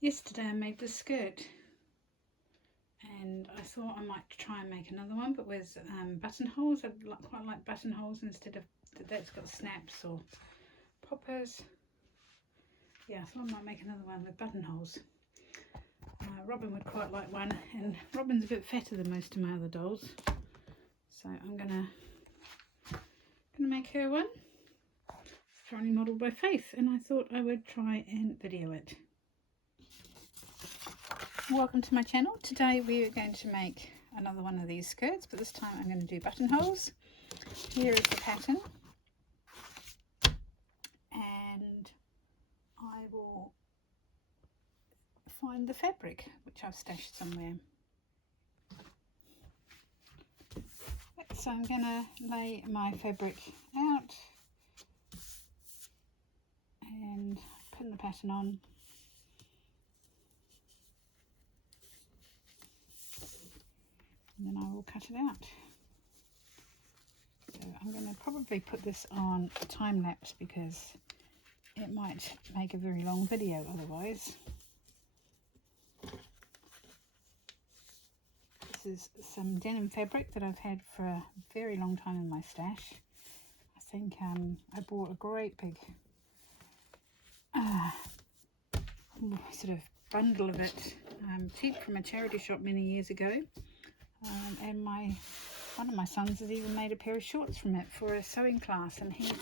Yesterday I made this skirt and I thought I might try and make another one, but with buttonholes. I quite like buttonholes instead of that's got snaps or poppers. Yeah, I thought I might make another one with buttonholes. Robin would quite like one, and Robin's a bit fatter than most of my other dolls, so I'm gonna make her one. It's only modelled by Faith, and I thought I would try and video it. Welcome to my channel. Today we are going to make another one of these skirts, but this time I'm going to do buttonholes. Here is the pattern, and I will find the fabric, which I've stashed somewhere. So I'm going to lay my fabric out and pin the pattern on. And then I will cut it out. So I'm going to probably put this on time lapse because it might make a very long video otherwise. This is some denim fabric that I've had for a very long time in my stash. I think I bought a great big sort of bundle of it cheap from a charity shop many years ago, and one of my sons has even made a pair of shorts from it for a sewing class, and he's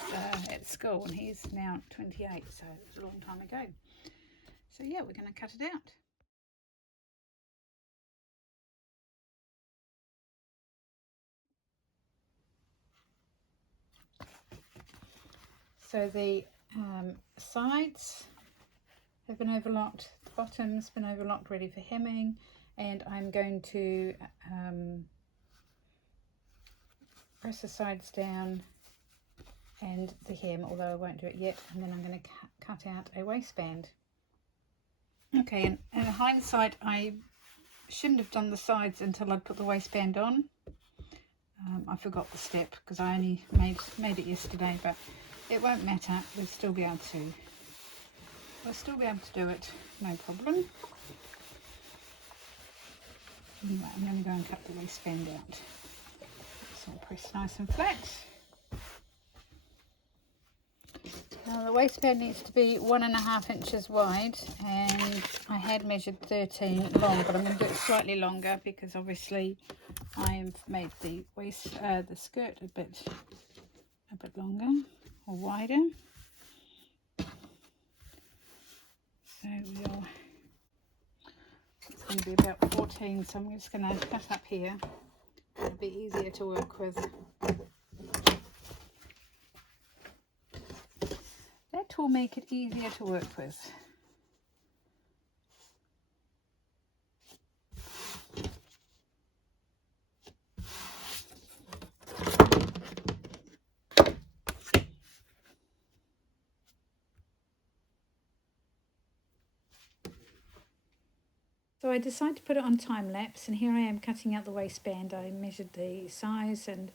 at school and he's now 28, so it was a long time ago. So yeah, we're going to cut it out. So the sides have been overlocked, the bottom's been overlocked, ready for hemming, and I'm going to press the sides down and the hem, although I won't do it yet, and then I'm going to cut out a waistband. Okay, and in hindsight I shouldn't have done the sides until I'd put the waistband on. I forgot the step because I only made it yesterday, but it won't matter. We'll still be able to do it, no problem. Anyway, I'm going to go and cut the waistband out. So I'll press nice and flat. Now the waistband needs to be 1.5 inches wide, and I had measured 13 long, but I'm going to do it slightly longer because obviously I have made the skirt a bit longer or wider. So it's going to be about 14, so I'm just going to cut up here. It'll be easier to work with. That will make it easier to work with. So I decided to put it on time lapse, and here I am cutting out the waistband. I measured the size and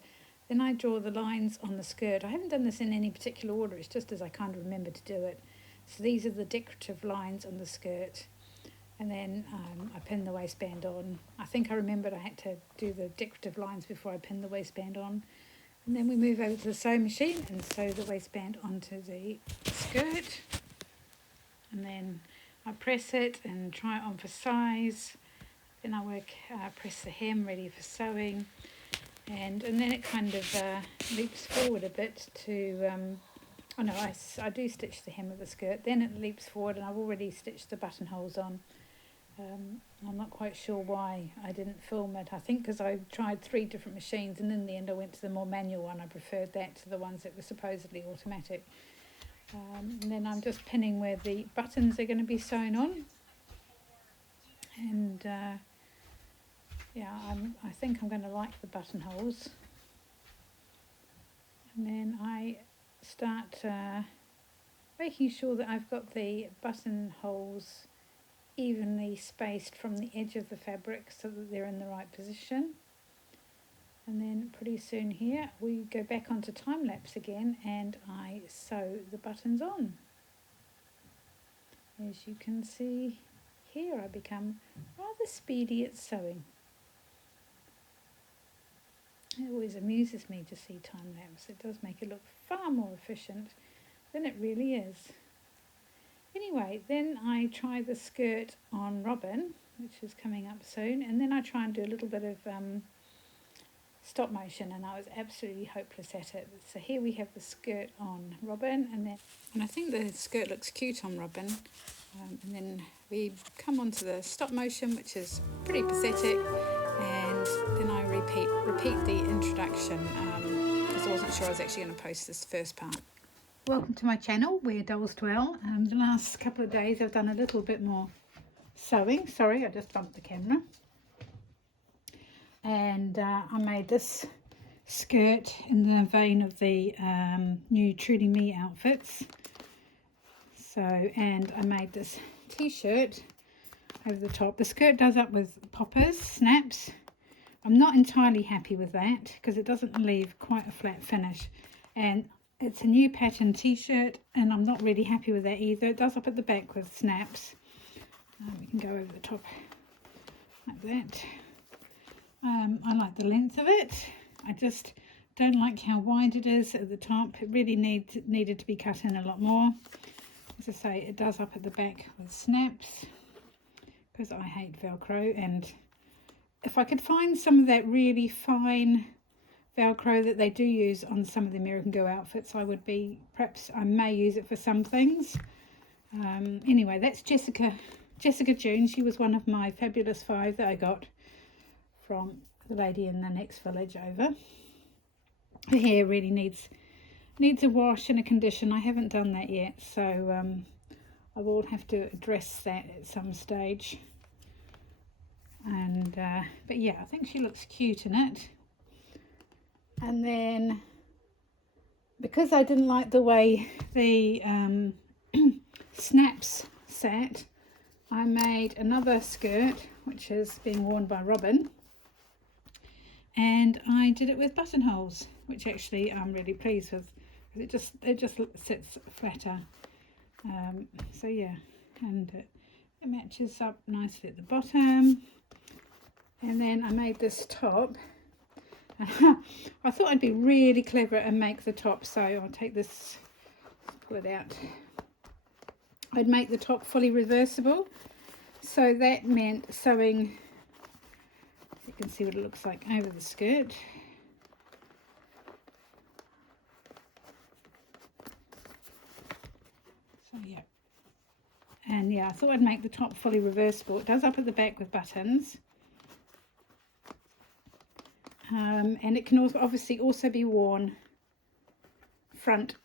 then I draw the lines on the skirt. I haven't done this in any particular order, it's just as I kind of remember to do it. So these are the decorative lines on the skirt, and then I pin the waistband on. I think I remembered I had to do the decorative lines before I pin the waistband on. And then we move over to the sewing machine and sew the waistband onto the skirt. And then I press it and try it on for size. Then I press the hem ready for sewing. And then it kind of leaps forward a bit to, I do stitch the hem of the skirt, then it leaps forward, and I've already stitched the buttonholes on. I'm not quite sure why I didn't film it. I think because I tried 3 different machines, and in the end I went to the more manual one. I preferred that to the ones that were supposedly automatic. And then I'm just pinning where the buttons are going to be sewn on. And yeah, I think I'm going to like the buttonholes. And then I start making sure that I've got the buttonholes evenly spaced from the edge of the fabric so that they're in the right position. And then pretty soon here we go back onto time lapse again, and I sew the buttons on. As you can see, here I become rather speedy at sewing. It always amuses me to see time lapse. It does make it look far more efficient than it really is. Anyway, then I try the skirt on Robin, which is coming up soon, and then I try and do a little bit of stop motion, and I was absolutely hopeless at it. So here we have the skirt on Robin, and I think the skirt looks cute on Robin, and then we come on to the stop motion, which is pretty pathetic, and then I repeat the introduction because I wasn't sure I was actually going to post this first part. Welcome to my channel where dolls dwell. The last couple of days I've done a little bit more sewing. Sorry, I just bumped the camera. And I made this skirt in the vein of the new Trudy Me outfits. So, and I made this t-shirt over the top. The skirt does up with poppers, snaps. I'm not entirely happy with that because it doesn't leave quite a flat finish. And it's a new pattern t-shirt and I'm not really happy with that either. It does up at the back with snaps. We can go over the top like that. I like the length of it. I just don't like how wide it is at the top. It really needed to be cut in a lot more. As I say, it does up at the back with snaps because I hate Velcro, and if I could find some of that really fine Velcro that they do use on some of the American Girl outfits, I may use it for some things. Anyway, that's Jessica June. She was one of my fabulous 5 that I got from the lady in the next village over. Her hair really needs a wash and a condition. I haven't done that yet, so I will have to address that at some stage. And but yeah, I think she looks cute in it. And then because I didn't like the way the snaps sat, I made another skirt which is being worn by Robin, and I did it with buttonholes, which actually I'm really pleased with because it just sits flatter. So yeah, and it matches up nicely at the bottom. And then I made this top. I thought I'd be really clever and make the top, so I'll take this, pull it out. I'd make the top fully reversible, so that meant sewing, you can see what it looks like over the skirt. So yeah, and yeah, I thought I'd make the top fully reversible. It does up at the back with buttons. And it can also obviously also be worn front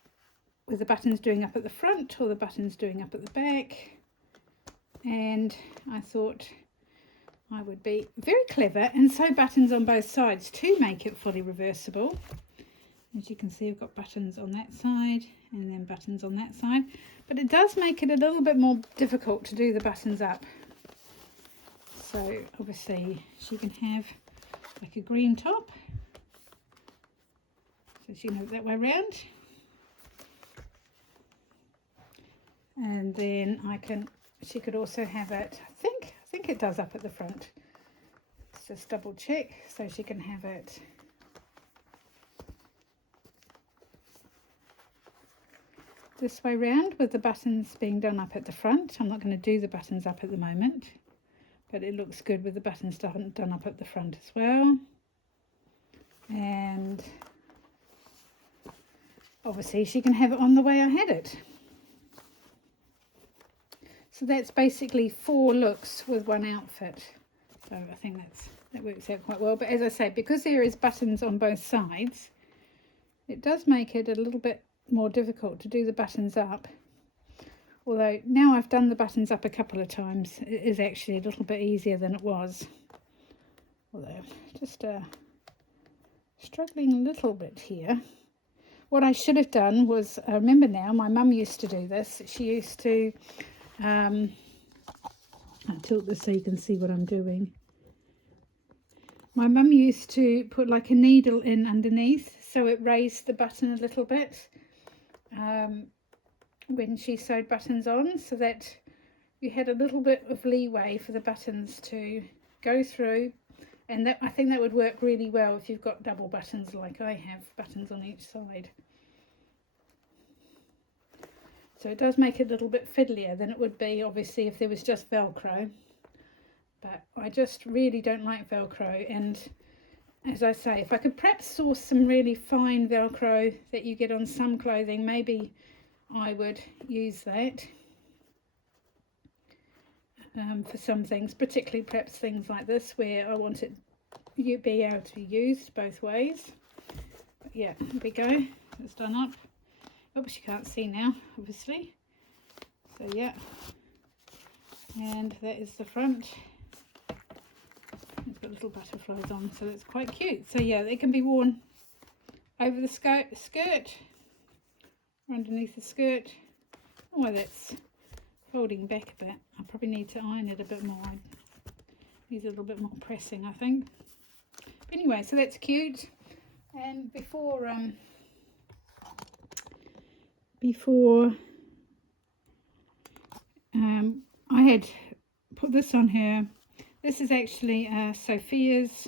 with the buttons doing up at the front or the buttons doing up at the back. And I thought I would be very clever and sew buttons on both sides to make it fully reversible. As you can see, I've got buttons on that side and then buttons on that side, but it does make it a little bit more difficult to do the buttons up. So obviously she can have like a green top, so she can have it that way around, and then she could also have it, I think it does up at the front. Let's just double check. So she can have it this way round with the buttons being done up at the front. I'm not going to do the buttons up at the moment, but it looks good with the buttons done up at the front as well. And obviously she can have it on the way I had it. So that's basically 4 looks with one outfit. So I think that works out quite well. But as I say, because there is buttons on both sides, it does make it a little bit more difficult to do the buttons up. Although now I've done the buttons up a couple of times, it is actually a little bit easier than it was. Although just struggling a little bit here. What I should have done was, I remember now, my mum used to do this. She used to, I'll tilt this so you can see what I'm doing. My mum used to put like a needle in underneath, so it raised the button a little bit when she sewed buttons on, so that you had a little bit of leeway for the buttons to go through, and that, I think that would work really well if you've got double buttons like I have, buttons on each side. So it does make it a little bit fiddlier than it would be obviously if there was just Velcro, but I just really don't like Velcro. And as I say, if I could perhaps source some really fine Velcro that you get on some clothing, maybe I would use that for some things, particularly perhaps things like this where I want it to be able to be used both ways. But yeah, here we go, it's done up. Oops, you can't see now, obviously. So yeah, and that is the front. It's got little butterflies on, so it's quite cute. So yeah, they can be worn over the skirt or underneath the skirt. Oh, that's folding back a bit. I probably need to iron it a bit more. Needs a little bit more pressing, I think. But anyway, so that's cute. And before I had put this on her. This is actually Sophia's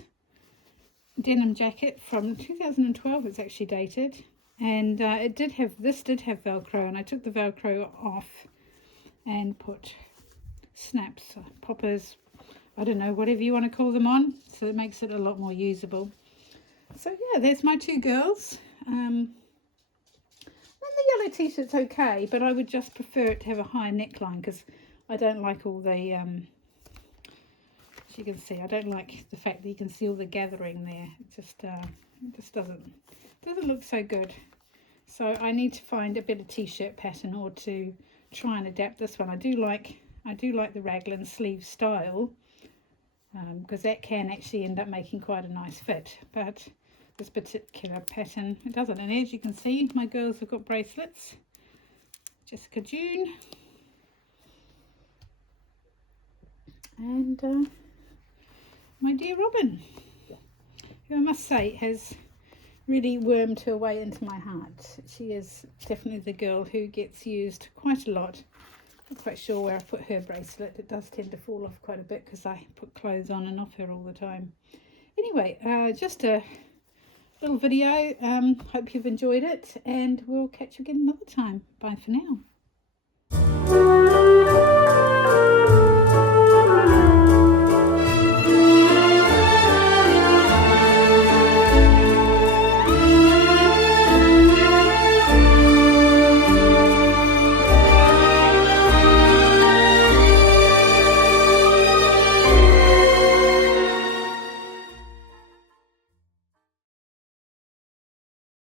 denim jacket from 2012. It's actually dated, and this did have Velcro, and I took the Velcro off and put snaps, poppers, I don't know, whatever you want to call them on, so it makes it a lot more usable. So yeah, there's my two girls. And the yellow t-shirt's okay, but I would just prefer it to have a high neckline, because I don't like all the as you can see, I don't like the fact that you can see all the gathering there. It just doesn't look so good. So I need to find a better t-shirt pattern, or to try and adapt this one. I do like the raglan sleeve style, because that can actually end up making quite a nice fit, but this particular pattern, it doesn't. And as you can see, my girls have got bracelets. Jessica June and my dear Robin, who I must say has really wormed her way into my heart. She is definitely the girl who gets used quite a lot. Not quite sure where I put her bracelet. It does tend to fall off quite a bit because I put clothes on and off her all the time. Anyway, just a little video. Hope you've enjoyed it, and we'll catch you again another time. Bye for now.